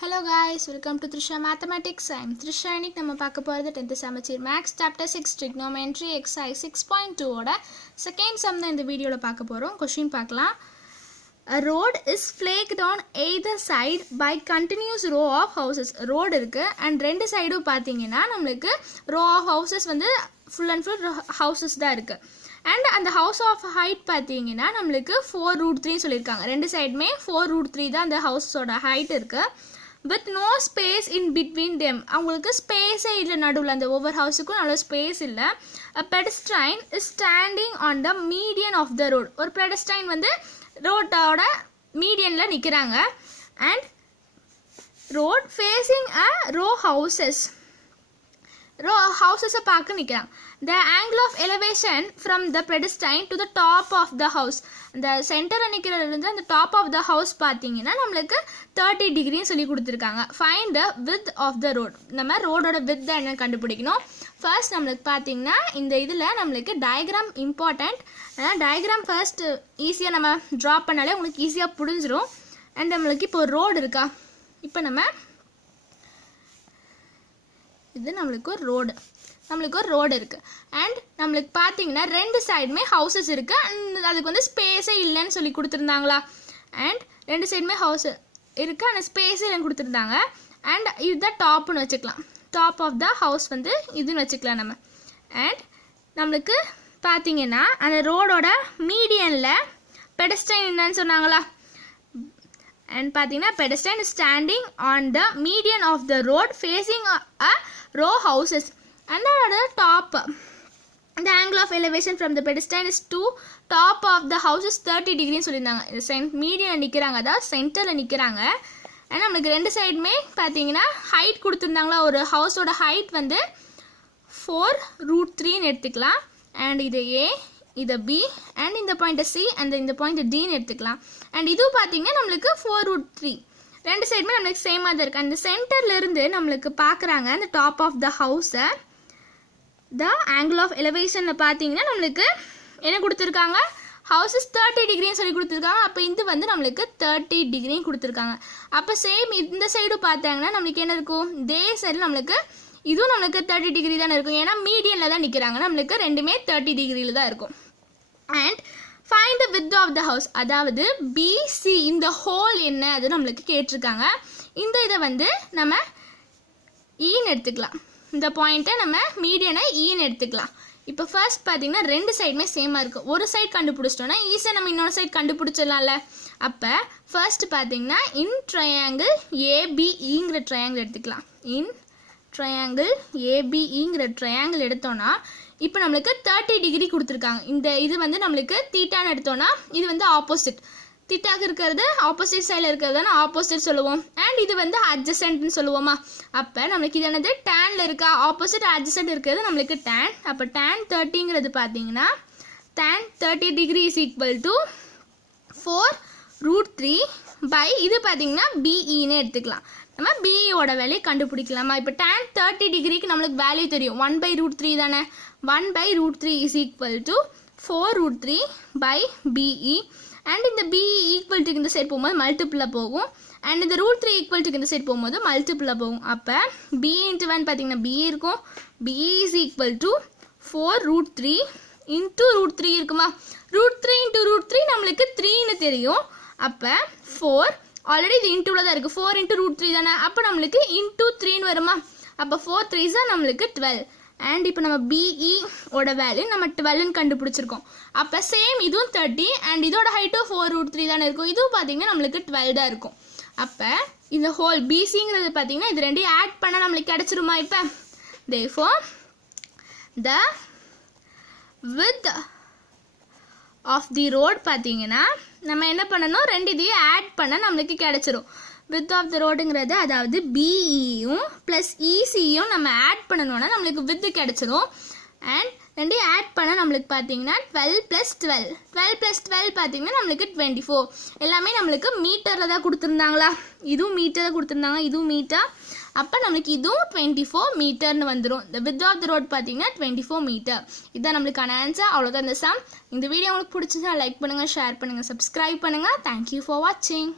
Hello guys, welcome to Thrisha Mathematics. I am Thrisha. இன்னைக்கு நம்ம பார்க்க போறது 10th Samacheer Max chapter 6 Trigonometry exercise 6.2 ஓட செகண்ட் சம் தான் இந்த வீடியோல பார்க்க போறோம். क्वेश्चन பார்க்கலாம். A road is flanked on either side by continuous row of houses. road இருக்கு and ரெண்டு சைடும் பாத்தீங்கன்னா நமக்கு row of houses வந்து full and full houses தான் இருக்கு. And அந்த house of height பாத்தீங்கன்னா நமக்கு 4√3 சொல்லிருக்காங்க. ரெண்டு சைடுமே 4√3 தான் அந்த ஹவுஸோட height இருக்கு. With no space in between them. அவங்களுக்கு ஸ்பேஸே இல்லை நடுவில் அந்த ஒவ்வொரு ஹவுஸுக்கும் நல்ல ஸ்பேஸ் இல்லை. A pedestrian is standing on the median of the road. ஒரு pedestrian வந்து ரோட்டோட மீடியனில் நிற்கிறாங்க. And road facing a row houses. houses பார்க்க நிற்கிறாங்க. The angle of elevation from the pedestrian to the top of the house. இந்த சென்டரில் நிற்கிறதுலேருந்து அந்த top of the house பார்த்தீங்கன்னா நம்மளுக்கு 30 டிகிரின்னு சொல்லி கொடுத்துருக்காங்க. Find the width of the road. நம்ம ரோடோட வித் என்ன கண்டுபிடிக்கணும். ஃபர்ஸ்ட் நம்மளுக்கு பார்த்தீங்கன்னா இந்த இதில் நம்மளுக்கு டயக்ராம் இம்பார்ட்டண்ட். டயக்ராம் ஃபர்ஸ்ட் ஈஸியாக நம்ம ட்ரா பண்ணாலே உங்களுக்கு ஈஸியாக புரிஞ்சிடும். அண்ட் நம்மளுக்கு இப்போ ரோடு இருக்கா, இப்போ நம்ம இது நம்மளுக்கு ஒரு ரோடு இருக்குது. அண்ட் நம்மளுக்கு பார்த்தீங்கன்னா ரெண்டு சைடுமே ஹவுசஸ் இருக்குது. அண்ட் அதுக்கு வந்து ஸ்பேஸே இல்லைன்னு சொல்லி கொடுத்துருந்தாங்களா. அண்ட் ரெண்டு சைடுமே ஹவுஸ் இருக்குது ஆனால் ஸ்பேஸே இல்லைன்னு கொடுத்துருந்தாங்க. அண்ட் இதுதான் டாப்னு வச்சுக்கலாம். டாப் ஆஃப் த ஹவுஸ் வந்து இதுன்னு வச்சுக்கலாம் நம்ம. அண்ட் நம்மளுக்கு பார்த்தீங்கன்னா அந்த ரோடோட மீடியனில் பெடஸ்ட்ரைன் என்னன்னு சொன்னாங்களா. அண்ட் பார்த்தீங்கன்னா pedestrian is standing on the median of the road facing a row houses. And the top, the angle of elevation from the pedestrian is to top of the house is 30 degree சொல்லியிருந்தாங்க. மீடியனில் நிற்கிறாங்க, அதாவது சென்டரில் நிற்கிறாங்க. And நம்மளுக்கு ரெண்டு சைடுமே பார்த்தீங்கன்னா height கொடுத்துருந்தாங்களா. ஒரு ஹவுஸோட ஹைட் வந்து 4√3ன்னு எடுத்துக்கலாம். அண்ட் இது ஏ, இதை பி, அண்ட் இந்த பாயிண்ட்டை சி, அண்ட் இந்த பாயிண்ட் டின்னு எடுத்துக்கலாம். அண்ட் இது பார்த்தீங்கன்னா நம்மளுக்கு 4√3 ரெண்டு சைடுமே நம்மளுக்கு சேமாக தான் இருக்குது. அந்த சென்டர்லேருந்து நம்மளுக்கு பார்க்குறாங்க அந்த டாப் ஆஃப் த ஹவுஸை. த ஆங்கிள் ஆஃப் எலிவேஷனில் பார்த்தீங்கன்னா நம்மளுக்கு என்ன கொடுத்துருக்காங்க, ஹவுஸஸ் 30 டிகிரின்னு சொல்லி கொடுத்துருக்காங்க. அப்போ இது வந்து நம்மளுக்கு 30 டிகிரின்னு கொடுத்துருக்காங்க. அப்போ சேம் இந்த சைடு பார்த்தாங்கன்னா நம்மளுக்கு என்ன இருக்கும், இதே சைடு நம்மளுக்கு இதுவும் நம்மளுக்கு 30 டிகிரி தானே இருக்கும். ஏன்னா மீடியனில் தான் நிற்கிறாங்க. நம்மளுக்கு ரெண்டுமே 30 டிகிரியில் தான் இருக்கும். And find the width of the house, அதாவது பிசி இந்த ஹோல் என்ன அது நம்மளுக்கு கேட்டிருக்காங்க. இந்த இதை வந்து நம்ம ஈன்னு எடுத்துக்கலாம். இந்த பாயிண்ட்டை நம்ம மீடியனை ஈன்னு எடுத்துக்கலாம். இப்போ ஃபர்ஸ்ட் பார்த்தீங்கன்னா ரெண்டு சைடுமே சேமாக இருக்குது. ஒரு சைடு கண்டுபிடிச்சிட்டோன்னா ஈஸியாக நம்ம இன்னொரு சைடு கண்டுபிடிச்சிடலாம்ல. அப்போ ஃபர்ஸ்ட் பார்த்தீங்கன்னா இன் ட்ரையாங்கிள் ஏபிஇங்கிற ட்ரையாங்கிள் எடுத்துக்கலாம். இன் ட்ரையாங்கிள் ஏபிஇங்கிற ட்ரையாங்கிள் எடுத்தோன்னா இப்போ நம்மளுக்கு 30 டிகிரி கொடுத்துருக்காங்க. இந்த இது வந்து நம்மளுக்கு தீட்டான்னு எடுத்தோன்னா இது வந்து ஆப்போசிட். தீட்டாக இருக்கிறது ஆப்போசிட் சைடில் இருக்கிறது தானே ஆப்போசிட் சொல்லுவோம். அண்ட் இது வந்து அட்ஜசன்ட்னு சொல்லுவோமா. அப்போ நம்மளுக்கு இது என்னது டேனில் இருக்கா, ஆப்போசிட் அட்ஜசன்ட் இருக்கிறது நம்மளுக்கு டேன். அப்போ டேன் 30ங்கிறது பார்த்தீங்கன்னா tan 30 degree is equal to 4√3 by இது பார்த்தீங்கன்னா பிஇன்னு எடுத்துக்கலாம். நம்ம பிஇயோட வேல்யூ கண்டுபிடிக்கலாமா. இப்போ டேன் 30 டிகிரிக்கு நம்மளுக்கு வேல்யூ தெரியும், 1/√3 தானே. 1/√3 is equal to 4√3 by BE. And இந்த பிஇ ஈக்குவல் டுக்கு இந்த சைடு போகும்போது மல்டிப்பிளில் போகும். அண்ட் இந்த √3 ஈக்குவல் டுக்கு இந்த சைடு போகும்போது மல்டிப்பிளில் போகும். அப்போ பிஇ இன்ட்டு 1 பார்த்தீங்கன்னா பிஇ இருக்கும். BE is equal to 4√3 into √3 இருக்குமா. √3 இன்ட்டு √3 நம்மளுக்கு 3ன்னு தெரியும். அப்போ 4 ஆல்ரெடி இது இன்டூவில் தான் இருக்குது. 4 இன்ட்டு √3 தானே. அப்போ நம்மளுக்கு இன்ட்டு 3ன்னு வருமா. அப்போ 4 3s நம்மளுக்கு 12. அண்ட் இப்போ நம்ம பிஇயோட வேல்யூ நம்ம 12ன்னு கண்டுபிடிச்சிருக்கோம். அப்போ சேம் இதுவும் 30 அண்ட் இதோட ஹைட்டும் 4√3 தானே இருக்கும். இதுவும் பார்த்தீங்கன்னா நம்மளுக்கு 12 தான் இருக்கும். அப்போ இந்த ஹோல் பிசிங்கிறது பார்த்தீங்கன்னா இது ரெண்டையும் ஆட் பண்ணால் நம்மளுக்கு கிடச்சிருமா. இப்போ therefore the width of the road பார்த்தீங்கன்னா நம்ம என்ன பண்ணணும், ரெண்டு இதையும் ஆட் பண்ணால் நம்மளுக்கு கிடச்சிரும். வித் ஆஃப் த ரோடுங்கிறது அதாவது பிஇயும் ப்ளஸ் இசியும் நம்ம ஆட் பண்ணணும்னா நம்மளுக்கு வித்து கிடச்சிரும். அண்ட் ரெண்டையும் ஆட் பண்ணால் நம்மளுக்கு பார்த்தீங்கன்னா 12 + 12 12 + 12 பார்த்தீங்கன்னா நம்மளுக்கு 24. எல்லாமே நம்மளுக்கு மீட்டரில் தான் கொடுத்துருந்தாங்களா. இதுவும் மீட்டர் தான் கொடுத்துருந்தாங்க, இதுவும் மீட்டர். அப்போ நம்மளுக்கு இதுவும் 24 மீட்டர்னு வந்துடும். இந்த வித் ஆஃப் த ரோட் பார்த்தீங்கன்னா 24 மீட்டர். இதுதான் நம்மளுக்கான ஆன்சர். அவ்வளோதான் இந்த சம். இந்த வீடியோ உங்களுக்கு பிடிச்சிருந்தா லைக் பண்ணுங்கள், ஷேர் பண்ணுங்கள், சப்ஸ்கிரைப் பண்ணுங்கள். தேங்க்யூ ஃபார் வாட்சிங்.